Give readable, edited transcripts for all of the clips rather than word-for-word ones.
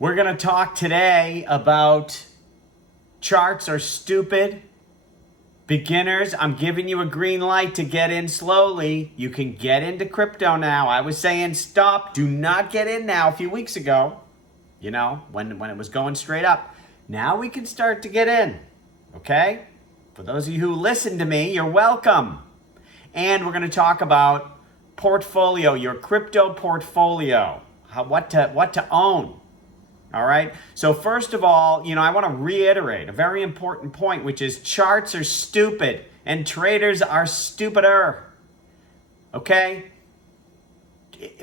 We're going to talk today about charts are stupid. Beginners, I'm giving you a green light to get in slowly. You can get into crypto now. I was saying stop, do not get in now a few weeks ago, you know, when it was going straight up. Now we can start to get in, okay? For those of you who listen to me, you're welcome. And we're going to talk about portfolio, your crypto portfolio, what to own. All right. So first of all, I want to reiterate a very important point, which is charts are stupid and traders are stupider. Okay.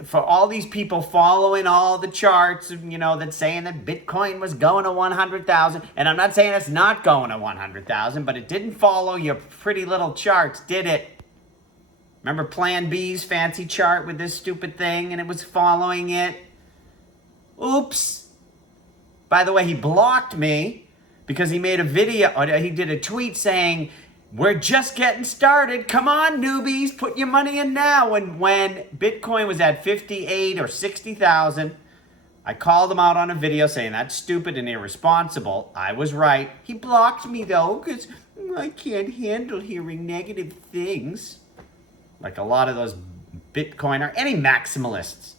For all these people following all the charts, that's saying that Bitcoin was going to 100,000. And I'm not saying it's not going to 100,000, but it didn't follow your pretty little charts, did it? Remember Plan B's fancy chart with this stupid thing and it was following it? Oops. By the way, he blocked me because he made a video, or he did a tweet saying, we're just getting started. Come on, newbies, put your money in now. And when Bitcoin was at 58 or 60,000, I called him out on a video saying that's stupid and irresponsible. I was right. He blocked me though because I can't handle hearing negative things. Like a lot of those Bitcoin or any maximalists.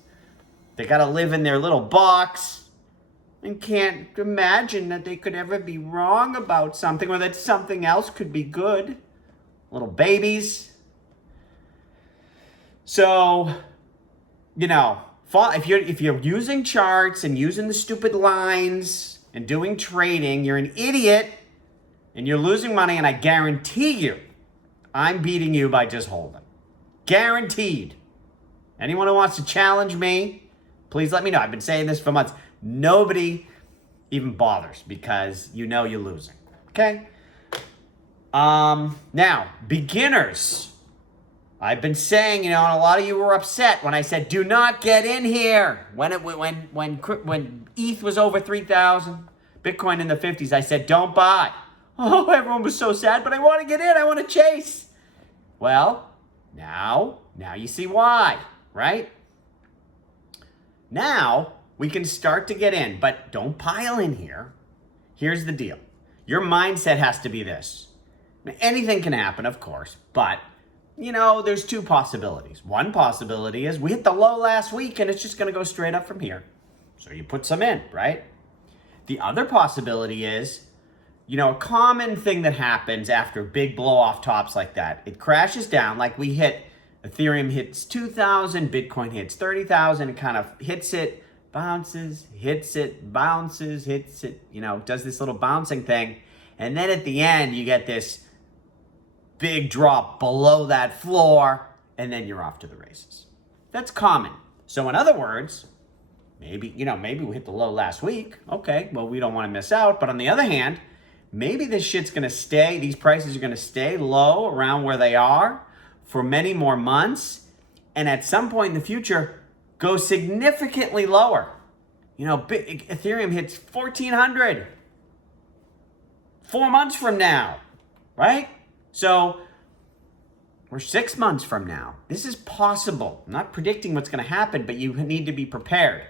They got to live in their little box. And can't imagine that they could ever be wrong about something or that something else could be good. Little babies. So, if you're using charts and using the stupid lines and doing trading, you're an idiot and you're losing money, and I guarantee you, I'm beating you by just holding. Guaranteed. Anyone who wants to challenge me, please let me know. I've been saying this for months. Nobody even bothers because you're losing. Okay? Now, beginners. I've been saying, and a lot of you were upset when I said, do not get in here. When ETH was over 3,000, Bitcoin in the 50s, I said, don't buy. Oh, everyone was so sad, but I want to get in. I want to chase. Well, now you see why, right? Now, we can start to get in, but don't pile in here. Here's the deal. Your mindset has to be this. Anything can happen, of course, but, there's two possibilities. One possibility is we hit the low last week and it's just going to go straight up from here. So you put some in, right? The other possibility is, a common thing that happens after big blow-off tops like that, it crashes down like we hit, Ethereum hits 2,000, Bitcoin hits 30,000, it kind of hits it, bounces, hits it, bounces, hits it, does this little bouncing thing. And then at the end, you get this big drop below that floor, and then you're off to the races. That's common. So in other words, maybe we hit the low last week. Okay, well, we don't want to miss out. But on the other hand, maybe this shit's going to stay, these prices are going to stay low around where they are for many more months. And at some point in the future, go significantly lower. Ethereum hits 1,400 4 months from now, right? So we're 6 months from now. This is possible. I'm not predicting what's going to happen, but you need to be prepared.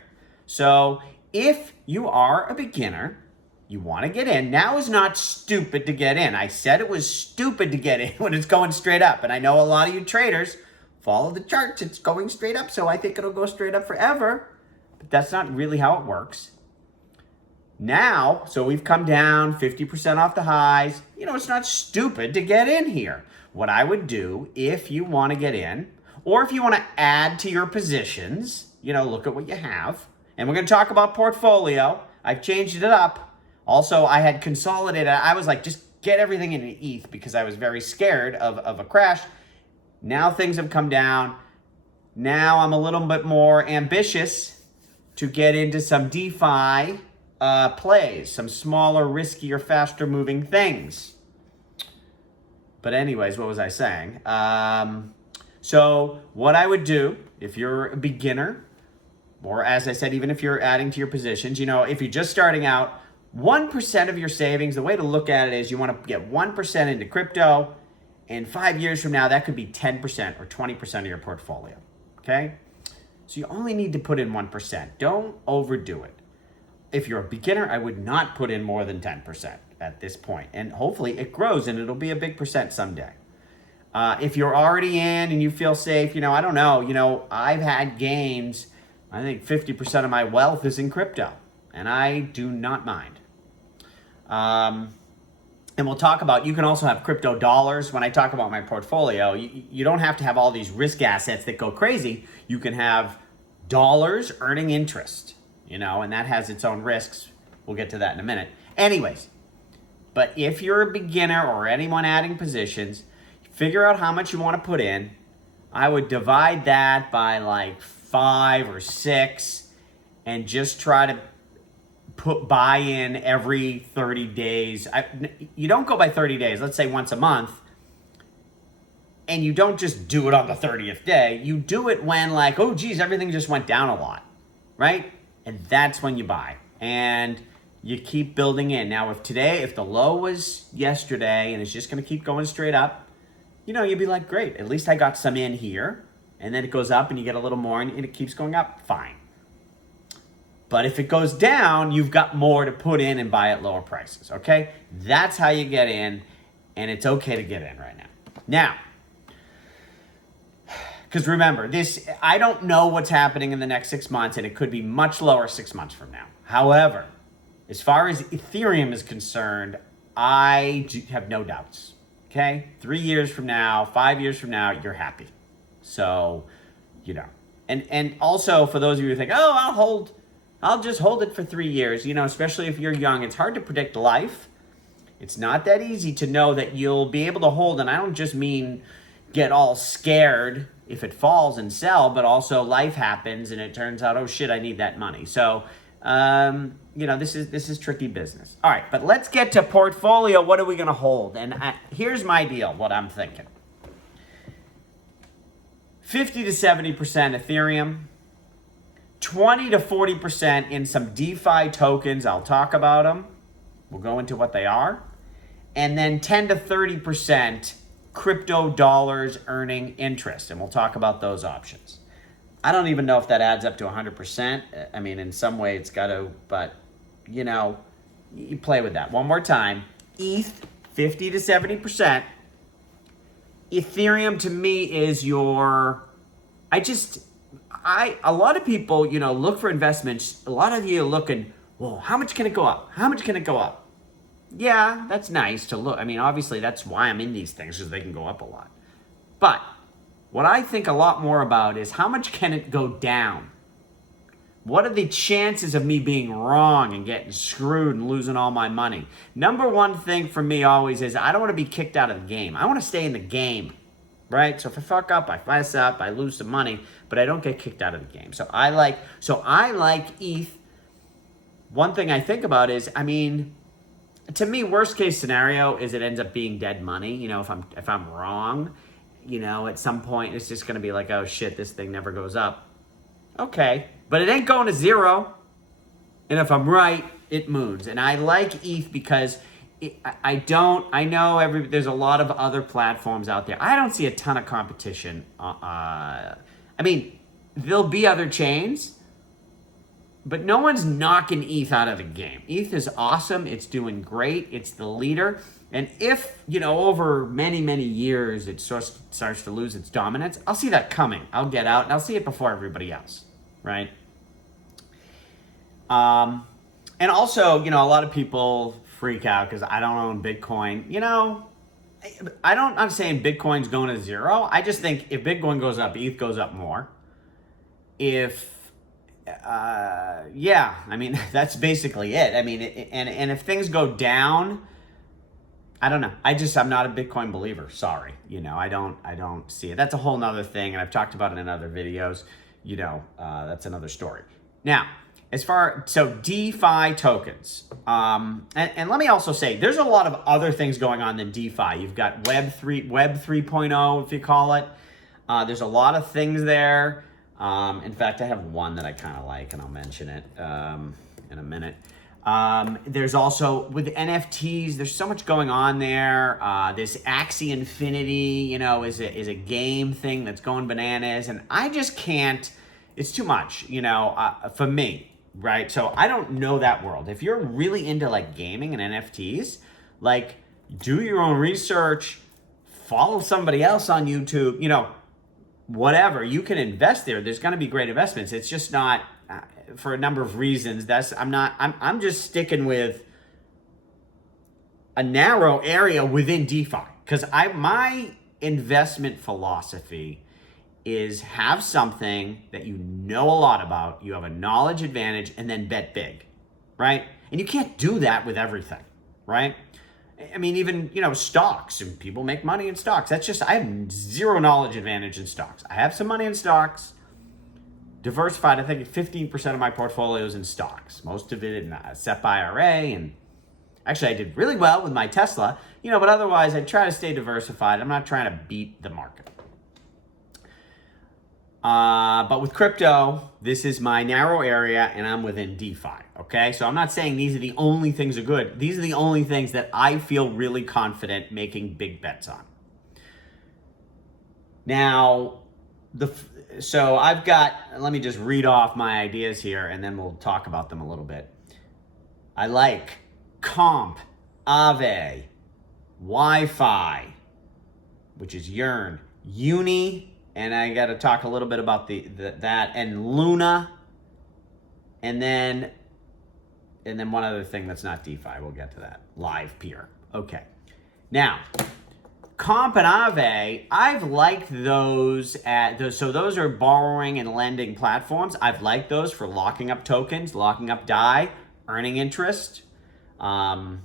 So if you are a beginner, you want to get in. Now is not stupid to get in. I said it was stupid to get in when it's going straight up. And I know a lot of you traders follow the charts. It's going straight up, so I think it'll go straight up forever. But that's not really how it works. Now, so we've come down 50% off the highs. It's not stupid to get in here. What I would do if you want to get in, or if you want to add to your positions, look at what you have. And we're going to talk about portfolio. I've changed it up. Also, I had consolidated. I was like, just get everything in ETH because I was very scared of a crash. Now things have come down. Now I'm a little bit more ambitious to get into some DeFi plays, some smaller, riskier, faster moving things. But anyways, what was I saying? So what I would do if you're a beginner, or as I said, even if you're adding to your positions, if you're just starting out, 1% of your savings, the way to look at it is you want to get 1% into crypto. And 5 years from now, that could be 10% or 20% of your portfolio, okay? So you only need to put in 1%. Don't overdo it. if you're a beginner, I would not put in more than 10% at this point. And hopefully it grows and it'll be a big percent someday. If you're already in and you feel safe, I don't know, I've had gains. I think 50% of my wealth is in crypto, and I do not mind. And we'll talk about, you can also have crypto dollars. When I talk about my portfolio, you don't have to have all these risk assets that go crazy. You can have dollars earning interest, and that has its own risks. We'll get to that in a minute. Anyways, but if you're a beginner or anyone adding positions, figure out how much you want to put in. I would divide that by like 5 or 6 and just try to buy in every 30 days. You don't go by 30 days, let's say once a month. And you don't just do it on the 30th day. You do it when like, oh geez, everything just went down a lot, right? And that's when you buy. And you keep building in. Now, if the low was yesterday and it's just going to keep going straight up, you'd be like, great, at least I got some in here. And then it goes up and you get a little more and it keeps going up, fine. But if it goes down, you've got more to put in and buy at lower prices, okay? That's how you get in, and it's okay to get in right now. Now, because remember, I don't know what's happening in the next 6 months, and it could be much lower 6 months from now. However, as far as Ethereum is concerned, I have no doubts, okay? 3 years from now, 5 years from now, you're happy. So, And also, for those of you who think, oh, I'll just hold it for 3 years, especially if you're young. It's hard to predict life. It's not that easy to know that you'll be able to hold, and I don't just mean get all scared if it falls and sell, but also life happens and it turns out, oh shit, I need that money. So, this is tricky business. All right, but let's get to portfolio. What are we going to hold? And here's my deal, what I'm thinking. 50 to 70% Ethereum, 20 to 40% in some DeFi tokens. I'll talk about them. We'll go into what they are. And then 10 to 30% crypto dollars earning interest. And we'll talk about those options. I don't even know if that adds up to 100%. I mean, in some way it's got to, but you play with that. One more time. ETH, 50 to 70%. Ethereum to me is a lot of people, look for investments. A lot of you are looking, well, how much can it go up? How much can it go up? Yeah, that's nice to look. I mean, obviously that's why I'm in these things, because they can go up a lot. But what I think a lot more about is how much can it go down? What are the chances of me being wrong and getting screwed and losing all my money? Number one thing for me always is I don't want to be kicked out of the game. I want to stay in the game, right? So if I fuck up, I mess up, I lose some money, but I don't get kicked out of the game. So I like ETH. One thing I think about is, to me, worst case scenario is it ends up being dead money. If I'm wrong, at some point it's just going to be like, oh shit, this thing never goes up. Okay, but it ain't going to zero. And if I'm right, it moons. And I like ETH because I know there's a lot of other platforms out there. I don't see a ton of competition. There'll be other chains, but no one's knocking ETH out of the game. ETH is awesome. It's doing great. It's the leader. And if, over many, many years, it starts to lose its dominance, I'll see that coming. I'll get out and I'll see it before everybody else, right? And also, a lot of people freak out because I don't own Bitcoin. I'm saying Bitcoin's going to zero. I just think if Bitcoin goes up, ETH goes up more. That's basically it. And if things go down, I don't know. I'm not a Bitcoin believer. Sorry. I don't see it. That's a whole nother thing. And I've talked about it in other videos. That's another story. Now, so DeFi tokens. And let me also say, there's a lot of other things going on than DeFi. You've got Web 3.0, if you call it. There's a lot of things there. In fact, I have one that I kind of like, and I'll mention it in a minute. There's also, with NFTs, there's so much going on there. This Axie Infinity, is a game thing that's going bananas, and I just can't. It's too much, for me. right? So I don't know that world. If you're really into like gaming and NFTs, like do your own research, follow somebody else on YouTube, you know, whatever. You can invest there. There's going to be great investments. It's just not for a number of reasons. I'm just sticking with a narrow area within DeFi because my investment philosophy is have something that you know a lot about, you have a knowledge advantage, and then bet big, right? And you can't do that with everything, right? I mean, even, you know, stocks, and people make money in stocks. That's just, I have zero knowledge advantage in stocks. I have some money in stocks, diversified. I think 15% of my portfolio is in stocks, most of it in a SEP IRA, and actually I did really well with my Tesla, you know, but otherwise I try to stay diversified. I'm not trying to beat the market. But with crypto, this is my narrow area and I'm within DeFi, okay? So I'm not saying these are the only things that are good. These are the only things that I feel really confident making big bets on. Now, so I've got, let me just read off my ideas here and then we'll talk about them a little bit. I like Comp, Aave, Wi-Fi, which is Yearn, Uni, and I got to talk a little bit about that, and Luna, and then one other thing that's not DeFi. We'll get to that. Live Peer. Okay. Now, Comp and Aave, I've liked those so those are borrowing and lending platforms. I've liked those for locking up tokens, locking up DAI, earning interest. And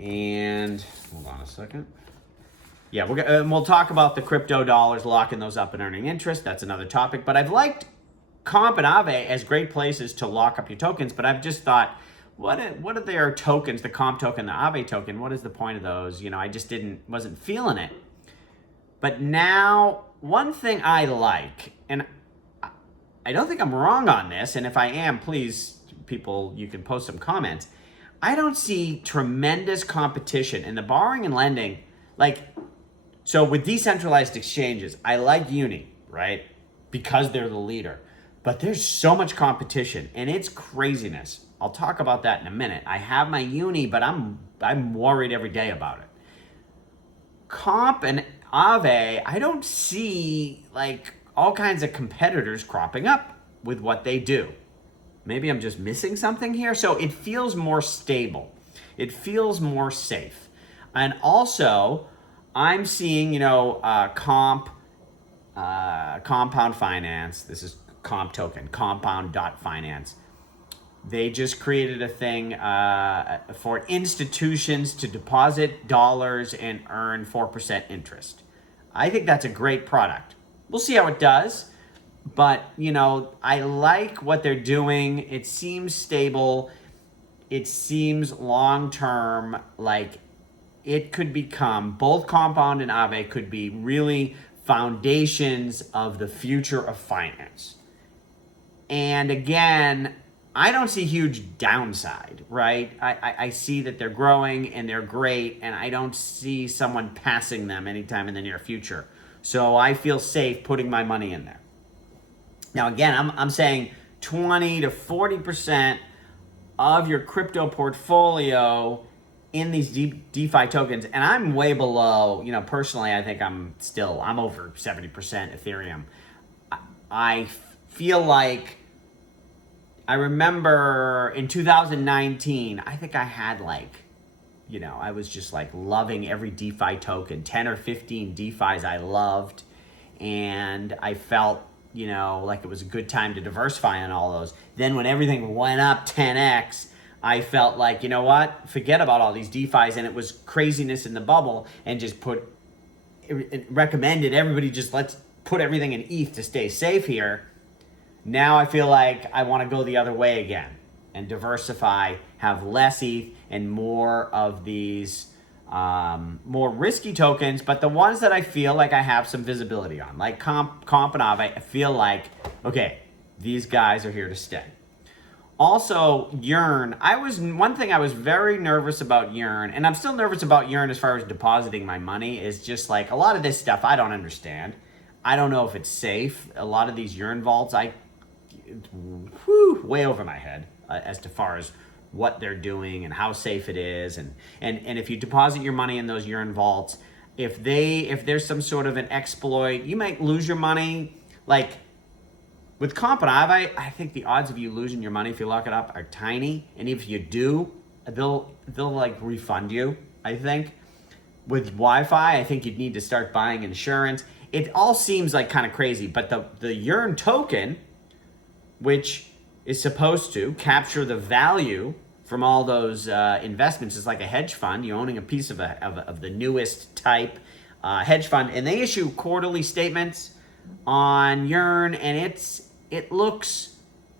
hold on a second. Yeah, we'll talk about the crypto dollars, locking those up and earning interest. That's another topic. But I've liked Comp and Aave as great places to lock up your tokens. But I've just thought, what are their tokens, the Comp token, the Aave token? What is the point of those? You know, I just wasn't feeling it. But now, one thing I like, and I don't think I'm wrong on this, and if I am, please, people, you can post some comments. I don't see tremendous competition in the borrowing and lending. Like, so with decentralized exchanges, I like Uni, right? Because they're the leader. But there's so much competition and it's craziness. I'll talk about that in a minute. I have my Uni, but I'm worried every day about it. Comp and Aave, I don't see like all kinds of competitors cropping up with what they do. Maybe I'm just missing something here. So it feels more stable. It feels more safe. And also, I'm seeing, you know, Compound Finance. This is Comp token, compound.finance. They just created a thing for institutions to deposit dollars and earn 4% interest. I think that's a great product. We'll see how it does. But, you know, I like what they're doing. It seems stable. It seems long-term, like it could become, both Compound and Aave could be really foundations of the future of finance. And again, I don't see huge downside, right? I see that they're growing and they're great, and I don't see someone passing them anytime in the near future. So I feel safe putting my money in there. Now, again, I'm saying 20 to 40% of your crypto portfolio in these DeFi tokens, and I'm way below, you know, personally, I think I'm over 70% Ethereum. I feel like, I remember in 2019, I think I had like, you know, I was just like loving every DeFi token, 10 or 15 DeFis I loved, and I felt, you know, like it was a good time to diversify on all those. Then when everything went up 10x, I felt like, you know what, forget about all these DeFis, and it was craziness in the bubble, and just recommended everybody just let's put everything in ETH to stay safe here. Now I feel like I want to go the other way again and diversify, have less ETH and more of these more risky tokens, but the ones that I feel like I have some visibility on, like Comp and Aave, I feel like, okay, these guys are here to stay. Also, Yearn. One thing I was very nervous about Yearn, and I'm still nervous about Yearn as far as depositing my money, is just like a lot of this stuff I don't understand. I don't know if it's safe. A lot of these Yearn vaults, way over my head as to far as what they're doing and how safe it is. And if you deposit your money in those urine vaults, if there's some sort of an exploit, you might lose your money. Like with Comp and Aave, I think the odds of you losing your money if you lock it up are tiny. And if you do, they'll like refund you, I think. With Wi-Fi, I think you'd need to start buying insurance. It all seems like kind of crazy, but the urine token, which is supposed to capture the value from all those investments, is like a hedge fund. You're owning a piece of the newest type hedge fund, and they issue quarterly statements on urine, and it looks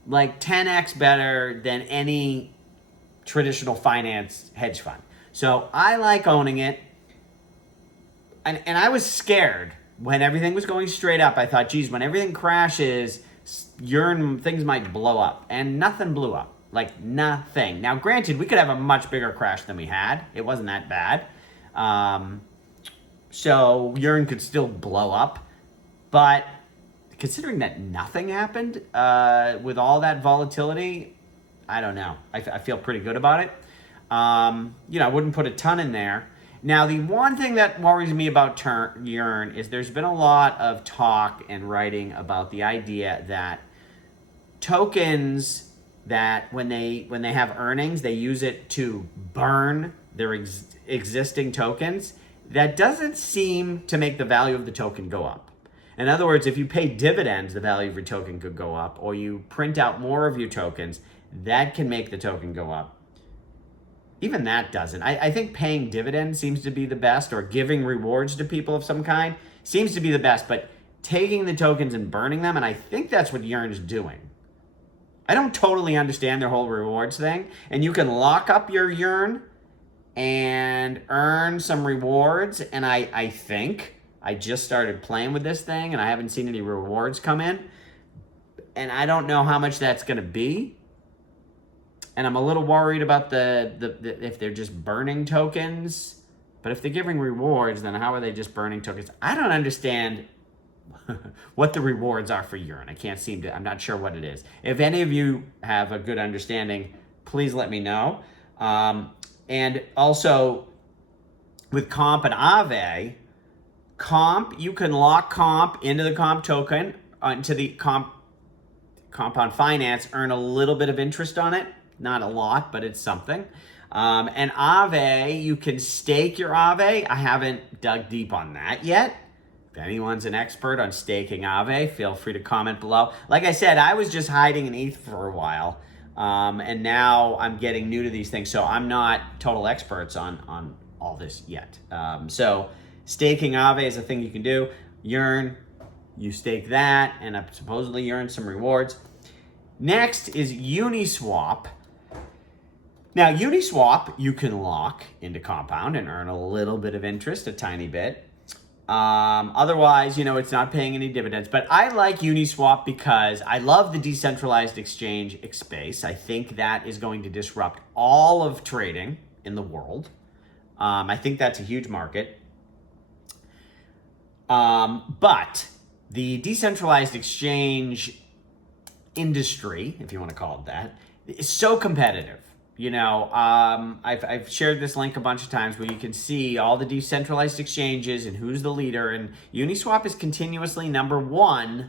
like 10x better than any traditional finance hedge fund. So I like owning it. And I was scared when everything was going straight up. I thought, geez, when everything crashes, urine things might blow up. And nothing blew up. Like nothing. Now, granted, we could have a much bigger crash than we had. It wasn't that bad. So urine could still blow up. But considering that nothing happened with all that volatility, I don't know. I feel pretty good about it. I wouldn't put a ton in there. Now, the one thing that worries me about urine is there's been a lot of talk and writing about the idea that tokens, that when they have earnings, they use it to burn their existing tokens. That doesn't seem to make the value of the token go up. In other words, if you pay dividends, the value of your token could go up, or you print out more of your tokens, that can make the token go up. Even that doesn't. I think paying dividends seems to be the best, or giving rewards to people of some kind seems to be the best, but taking the tokens and burning them, and I think that's what Yearn's doing. I don't totally understand their whole rewards thing, and you can lock up your Yearn and earn some rewards, and I think I just started playing with this thing, and I haven't seen any rewards come in, and I don't know how much that's going to be. And I'm a little worried about the if they're just burning tokens. But if they're giving rewards, then how are they just burning tokens? I don't understand what the rewards are for urine. I'm not sure what it is. If any of you have a good understanding, please let me know. And also, with Comp and Aave, Comp, you can lock Comp into the Comp token, into the Compound Finance, earn a little bit of interest on it. Not a lot, but it's something. And Aave, you can stake your Aave. I haven't dug deep on that yet. If anyone's an expert on staking Aave, feel free to comment below. Like I said, I was just hiding in ETH for a while. And now I'm getting new to these things. So I'm not total experts on all this yet. So staking Aave is a thing you can do. Yearn, you stake that, and supposedly you earn some rewards. Next is Uniswap. Now, Uniswap, you can lock into Compound and earn a little bit of interest, a tiny bit. Otherwise, it's not paying any dividends. But I like Uniswap because I love the decentralized exchange space. I think that is going to disrupt all of trading in the world. I think that's a huge market. But the decentralized exchange industry, if you want to call it that, is so competitive. I've shared this link a bunch of times where you can see all the decentralized exchanges and who's the leader, and Uniswap is continuously number one,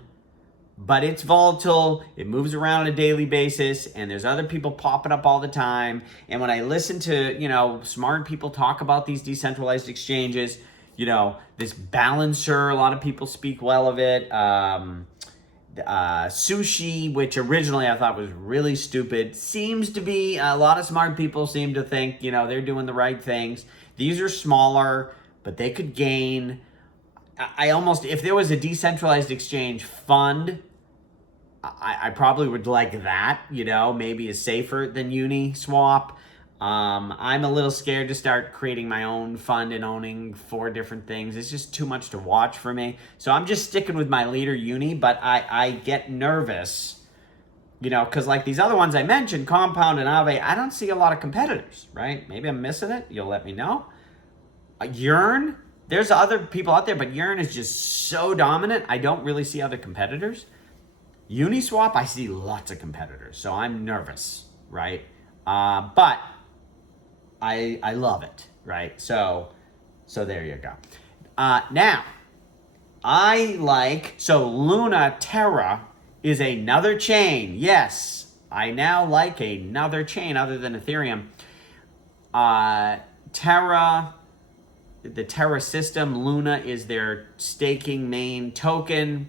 but it's volatile, it moves around on a daily basis, and there's other people popping up all the time. And when I listen to, smart people talk about these decentralized exchanges, this balancer, a lot of people speak well of it. Sushi, which originally I thought was really stupid, seems to be, a lot of smart people seem to think, they're doing the right things. These are smaller, but they could gain. If there was a decentralized exchange fund, I probably would like that, maybe is safer than Uniswap. I'm a little scared to start creating my own fund and owning 4 different things. It's just too much to watch for me. So I'm just sticking with my leader, Uni, but I get nervous, because like these other ones I mentioned, Compound and Aave, I don't see a lot of competitors, right? Maybe I'm missing it. You'll let me know. Yearn, there's other people out there, but Yearn is just so dominant. I don't really see other competitors. Uniswap, I see lots of competitors, so I'm nervous, right? But I love it, right? So there you go. Now, so Luna Terra is another chain. Yes, I now like another chain other than Ethereum. Terra, the Terra system, Luna is their staking main token.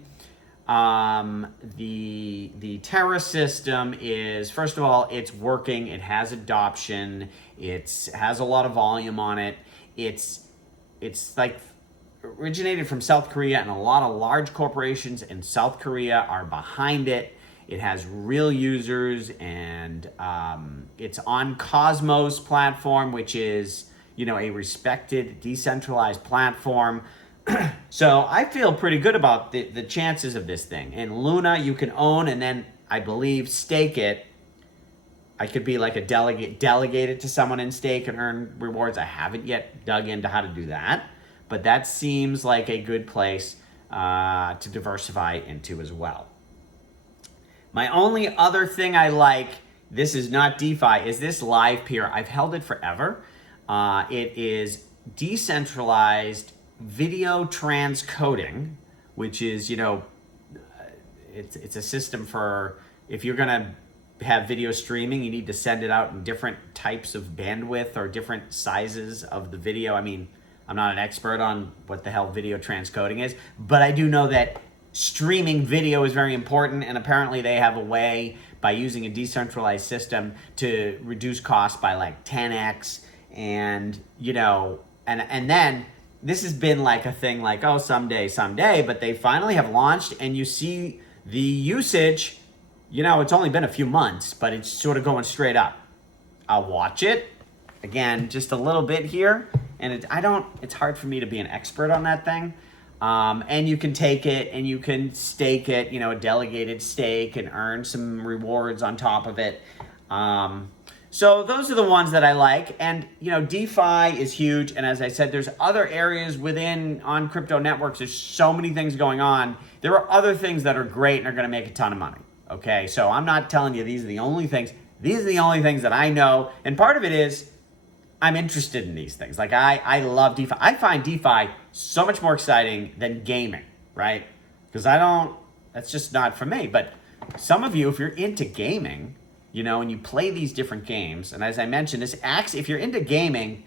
The Terra system is, first of all, it's working. It has adoption. It has a lot of volume on it. It's like originated from South Korea, and a lot of large corporations in South Korea are behind it. It has real users, and it's on Cosmos platform, which is, a respected decentralized platform. So I feel pretty good about the chances of this thing. And Luna, you can own and then, I believe, stake it. I could be like a delegate it to someone and stake and earn rewards. I haven't yet dug into how to do that, but that seems like a good place to diversify into as well. My only other thing I like, this is not DeFi, is this live peer. I've held it forever. It is decentralized video transcoding, which is, it's a system for, if you're going to have video streaming, you need to send it out in different types of bandwidth or different sizes of the video. I mean, I'm not an expert on what the hell video transcoding is, but I do know that streaming video is very important, and apparently they have a way by using a decentralized system to reduce costs by like 10x, and and then this has been like a thing like, oh, someday, but they finally have launched, and you see the usage, it's only been a few months, but it's sort of going straight up. I'll watch it again, just a little bit here, and it's hard for me to be an expert on that thing. And you can take it and you can stake it, a delegated stake, and earn some rewards on top of it. So those are the ones that I like. And, DeFi is huge. And as I said, there's other areas on crypto networks. There's so many things going on. There are other things that are great and are going to make a ton of money. Okay. So I'm not telling you these are the only things. These are the only things that I know. And part of it is I'm interested in these things. Like I love DeFi. I find DeFi so much more exciting than gaming, right? Because that's just not for me. But some of you, if you're into gaming, and you play these different games, and as I mentioned, if you're into gaming,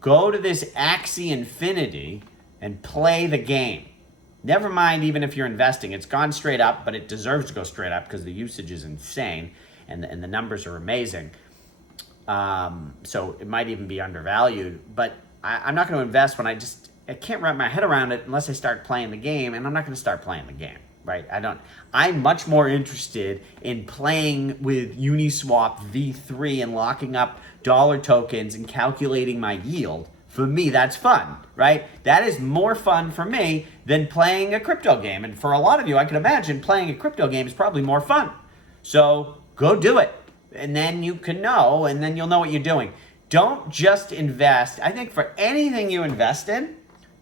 go to this Axie Infinity and play the game. Never mind, even if you're investing, it's gone straight up, but it deserves to go straight up because the usage is insane and the numbers are amazing. So it might even be undervalued, but I'm not going to invest when I can't wrap my head around it unless I start playing the game, and I'm not going to start playing the game, right? I'm much more interested in playing with Uniswap V3 and locking up dollar tokens and calculating my yield. For me, that's fun, right? That is more fun for me than playing a crypto game. And for a lot of you, I can imagine playing a crypto game is probably more fun. So go do it. And then you can know, and then you'll know what you're doing. Don't just invest. I think for anything you invest in,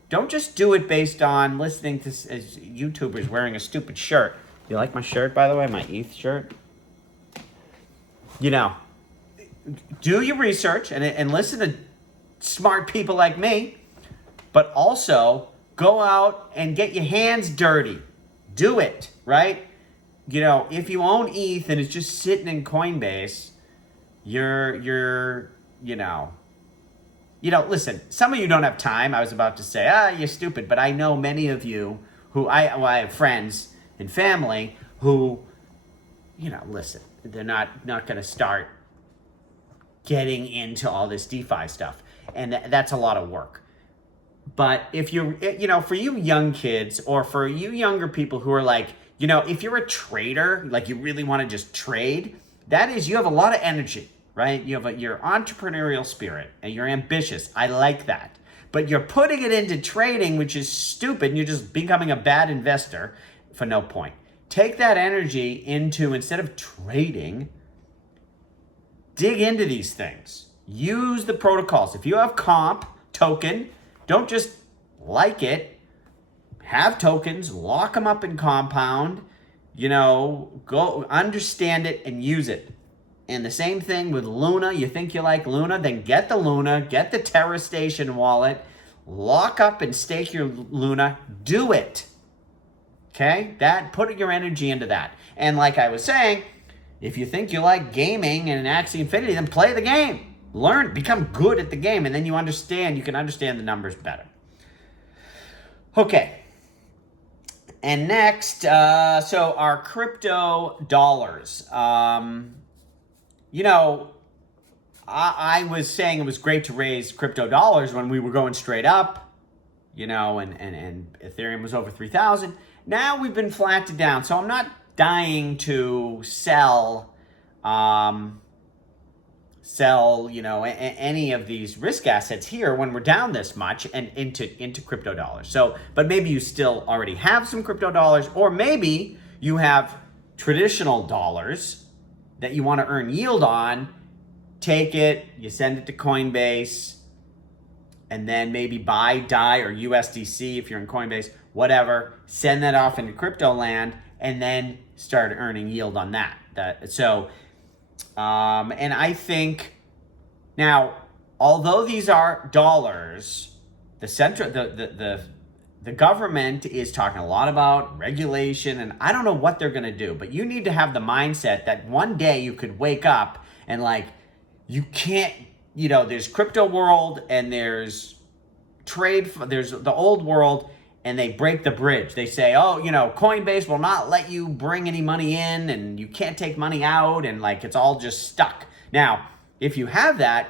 don't just do it based on listening to YouTubers wearing a stupid shirt. You like my shirt, by the way, my ETH shirt? Do your research and listen to smart people like me, but also go out and get your hands dirty. Do it, right? If you own ETH and it's just sitting in Coinbase, listen, some of you don't have time. I was about to say, you're stupid, but I know many of you who I have friends and family who, listen, they're not going to start getting into all this DeFi stuff. And that's a lot of work. But if you're, for you young kids or for you younger people who are like, if you're a trader, like you really want to just trade, you have a lot of energy, right? You have your entrepreneurial spirit and you're ambitious. I like that. But you're putting it into trading, which is stupid, and you're just becoming a bad investor for no point. Take that energy into, instead of trading, dig into these things. Use the protocols. If you have comp token, don't just like it. Have tokens, lock them up in Compound, go understand it and use it. And the same thing with Luna. You think you like Luna? Then get the Luna, get the Terra Station wallet, lock up and stake your Luna. Do it. Okay? Put your energy into that. And like I was saying, if you think you like gaming and Axie Infinity, then play the game. Learn, become good at the game, and then you can understand the numbers better. Okay. And next, so our crypto dollars. I was saying it was great to raise crypto dollars when we were going straight up, and Ethereum was over 3,000. Now we've been flattened down, so I'm not dying to sell, any of these risk assets here when we're down this much and into crypto dollars. So, but maybe you still already have some crypto dollars, or maybe you have traditional dollars that you want to earn yield on. Take it, you send it to Coinbase, and then maybe buy DAI or USDC if you're in Coinbase, whatever. Send that off into crypto land, and then start earning yield on that. And I think now, although these are dollars, the government is talking a lot about regulation, and I don't know what they're going to do, but you need to have the mindset that one day you could wake up and you can't, there's crypto world and there's there's the old world, and they break the bridge. They say, Coinbase will not let you bring any money in, and you can't take money out, and it's all just stuck. Now, if you have that,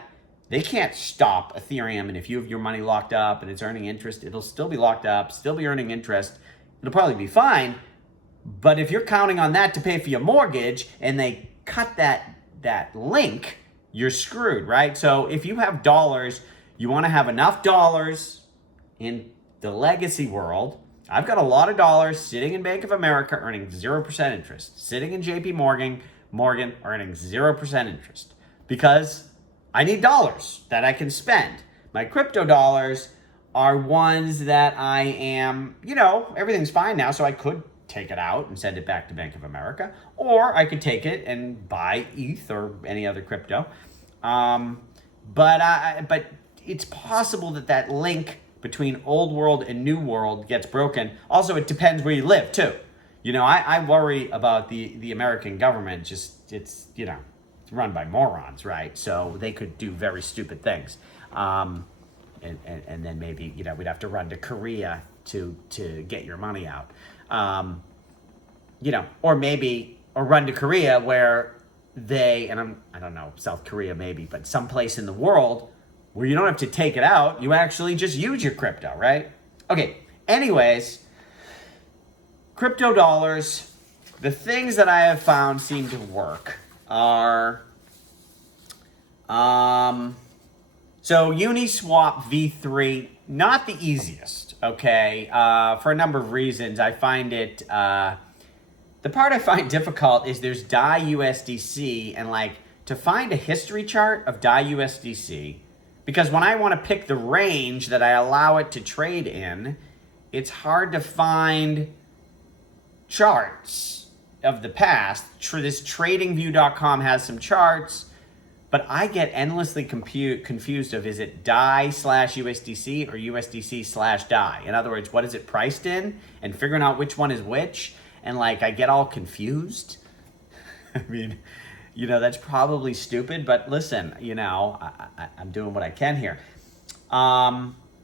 they can't stop Ethereum, and if you have your money locked up and it's earning interest, it'll still be locked up, still be earning interest. It'll probably be fine. But if you're counting on that to pay for your mortgage and they cut that link, you're screwed, right? So if you have dollars, you want to have enough dollars in the legacy world. I've got a lot of dollars sitting in Bank of America earning 0% interest, sitting in JP Morgan earning 0% interest, because I need dollars that I can spend. My crypto dollars are ones that I am, everything's fine now, so I could take it out and send it back to Bank of America, or I could take it and buy ETH or any other crypto. But it's possible that link between old world and new world gets broken. Also, it depends where you live too. I worry about the American government. It's run by morons, right? So they could do very stupid things. And then maybe, we'd have to run to Korea to get your money out. Or run to Korea where I don't know, South Korea maybe, but someplace in the world where you don't have to take it out, you actually just use your crypto, right? Okay, anyways, crypto dollars, the things that I have found seem to work are, so Uniswap V3, not the easiest, okay, for a number of reasons. I find it, the part I find difficult is there's DAI USDC, and to find a history chart of DAI USDC, because when I want to pick the range that I allow it to trade in, it's hard to find charts of the past. This tradingview.com has some charts, but I get endlessly confused of, is it DAI/USDC or USDC/DAI? In other words, what is it priced in? And figuring out which one is which. And I get all confused. I mean, that's probably stupid, but listen, I'm doing what I can here.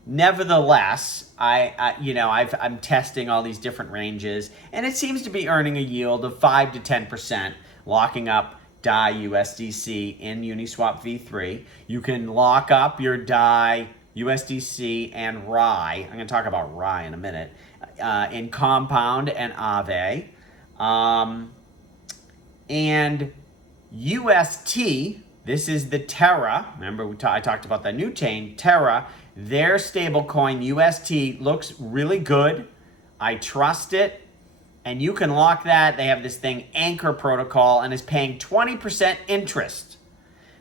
Nevertheless, I'm testing all these different ranges, and it seems to be earning a yield of 5 to 10%, locking up DAI USDC in Uniswap V3. You can lock up your DAI USDC and RAI. I'm going to talk about RAI in a minute. In Compound and aave. And UST, this is the Terra. Remember, I talked about the new chain, Terra. Their stablecoin, UST, looks really good. I trust it. And you can lock that. They have this thing, Anchor Protocol, and is paying 20% interest.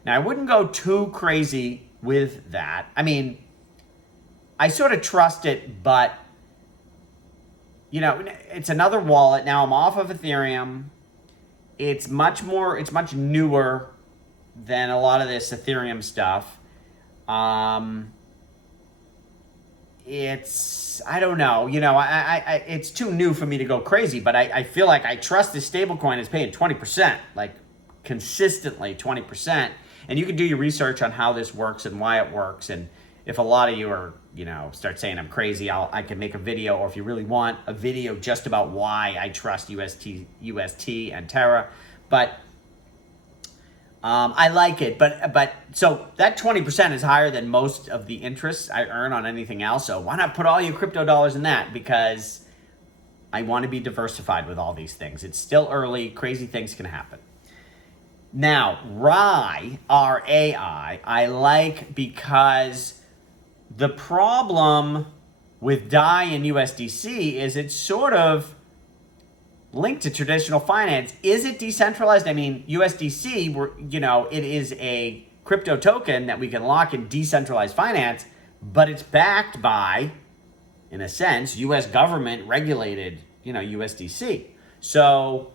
Now, I wouldn't go too crazy with that. I mean, I sort of trust it, but you know, it's another wallet. Now I'm off of Ethereum. It's much newer than a lot of this Ethereum stuff. I don't know, you know, it's too new for me to go crazy, but I feel like I trust this stablecoin is paying 20%, like consistently 20%. And you can do your research on how this works and why it works. And if a lot of you are, you know, start saying I'm crazy, I can make a video, or if you really want a video just about why I trust UST and Terra. But I like it, but so that 20% is higher than most of the interest I earn on anything else. So why not put all your crypto dollars in that? Because I want to be diversified with all these things. It's still early. Crazy things can happen. Now, RAI, R-A-I, I like because the problem with DAI and USDC is it's sort of linked to traditional finance. Is it decentralized? I mean, USDC, you know, it is a crypto token that we can lock in decentralized finance, but it's backed by, in a sense, US government regulated, you know, USDC. So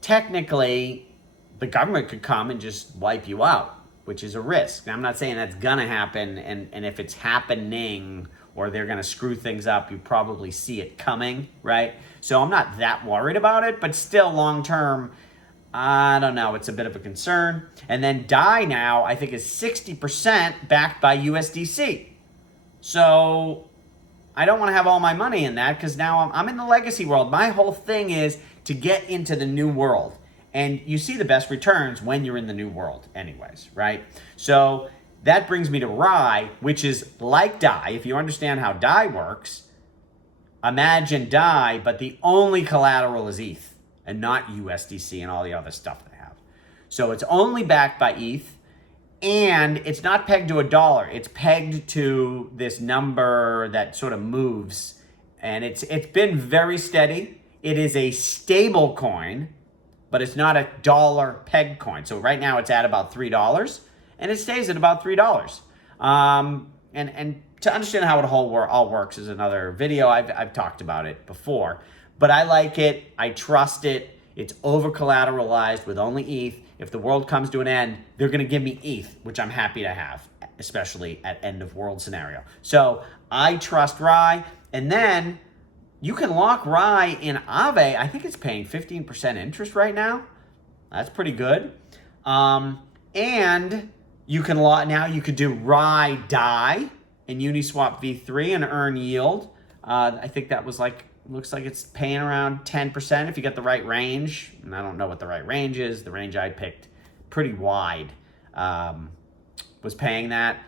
technically, the government could come and just wipe you out, which is a risk. Now, I'm not saying that's gonna happen, and if it's happening, or they're going to screw things up, you probably see it coming, right? So I'm not that worried about it, but still long term, I don't know, it's a bit of a concern. And then DAI now, I think, is 60% backed by USDC. So I don't want to have all my money in that, because now I'm in the legacy world. My whole thing is to get into the new world. And you see the best returns when you're in the new world anyways, right? So that brings me to RAI, which is like DAI. If you understand how DAI works, imagine DAI, but the only collateral is ETH and not USDC and all the other stuff they have. So it's only backed by ETH, and it's not pegged to $1. It's pegged to this number that sort of moves, and it's been very steady. It is a stable coin, but it's not a dollar pegged coin. So right now it's at about $3. And it stays at about $3. And to understand how it all works is another video. I've talked about it before. But I like it. I trust it. It's over-collateralized with only ETH. If the world comes to an end, they're going to give me ETH, which I'm happy to have, especially at end-of-world scenario. So I trust RAI. And then you can lock RAI in aave. I think it's paying 15% interest right now. That's pretty good. And you can now you could do RAI DAI in Uniswap V3 and earn yield. I think that was looks like it's paying around 10% if you get the right range. And I don't know what the right range is. The range I picked, pretty wide, was paying that.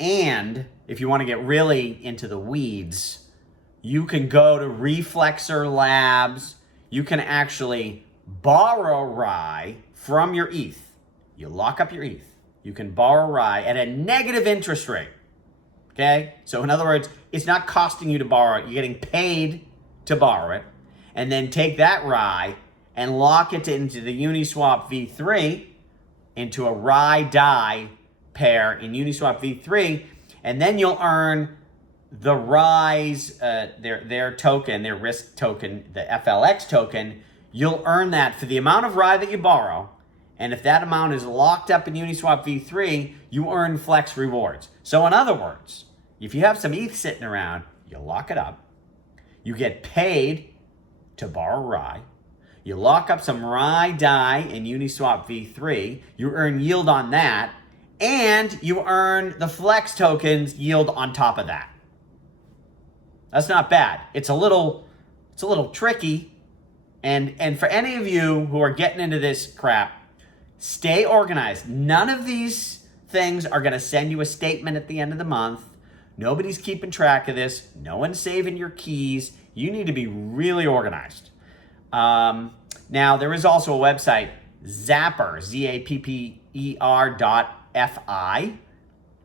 And if you want to get really into the weeds, you can go to Reflexer Labs. You can actually borrow RAI from your ETH. You lock up your ETH. You can borrow RAI at a negative interest rate. Okay? So in other words, it's not costing you to borrow it. You're getting paid to borrow it. And then take that RAI and lock it into the Uniswap V3, into a RAI DAI pair in Uniswap V3, and then you'll earn the RAI's, their token, their risk token, the FLX token. You'll earn that for the amount of RAI that you borrow. And if that amount is locked up in Uniswap V3, you earn flex rewards. So in other words, if you have some ETH sitting around, you lock it up. You get paid to borrow RAI. You lock up some RAI DAI in Uniswap V3. You earn yield on that. And you earn the flex tokens yield on top of that. That's not bad. It's a little tricky. And for any of you who are getting into this crap, stay organized. None of these things are going to send you a statement at the end of the month. Nobody's keeping track of this. No one's saving your keys. You need to be really organized. Now, there is also a website, Zapper, zapper.fi,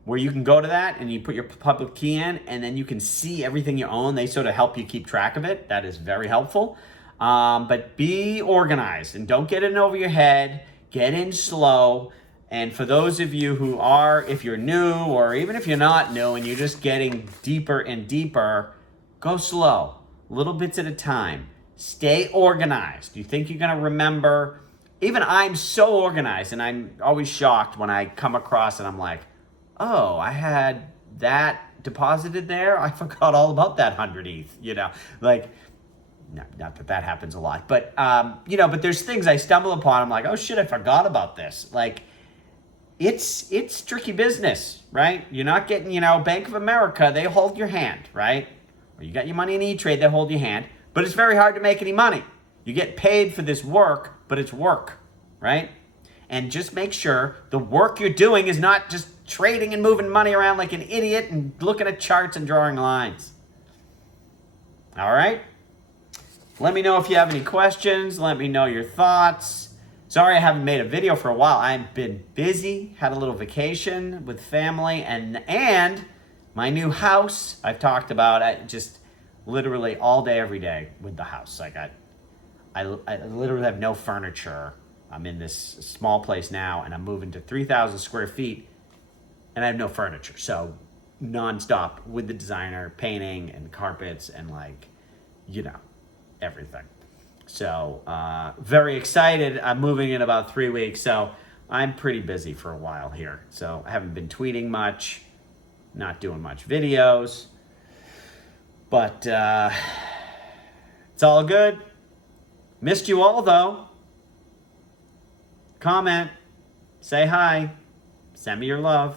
where you can go to that and you put your public key in, and then you can see everything you own. They sort of help you keep track of it. That is very helpful. But be organized and don't get in over your head. Get in slow. And for those of you who are, if you're new or even if you're not new and you're just getting deeper and deeper, Go slow, little bits at a time. Stay organized. You think you're going to remember? Even I'm so organized, and I'm always shocked when I come across and I'm like, oh, I had that deposited there. I forgot all about that 100 ETH, you know, like, not that that happens a lot, but, you know, but there's things I stumble upon. I'm like, oh shit, I forgot about this. Like, it's tricky business, right? You're not getting, you know, Bank of America, they hold your hand, right? Or you got your money in E-Trade, they hold your hand, but it's very hard to make any money. You get paid for this work, but it's work, right? And just make sure the work you're doing is not just trading and moving money around like an idiot and looking at charts and drawing lines. All right? Let me know if you have any questions. Let me know your thoughts. Sorry I haven't made a video for a while. I've been busy, had a little vacation with family, and my new house I've talked about. I just literally all day, every day with the house. Like I literally have no furniture. I'm in this small place now, and I'm moving to 3,000 square feet, and I have no furniture. So nonstop with the designer, painting and carpets and, like, you know, everything. So very excited. I'm moving in about 3 weeks, so I'm pretty busy for a while here. So I haven't been tweeting much, not doing much videos, but it's all good. Missed you all, though. Comment, say hi, send me your love.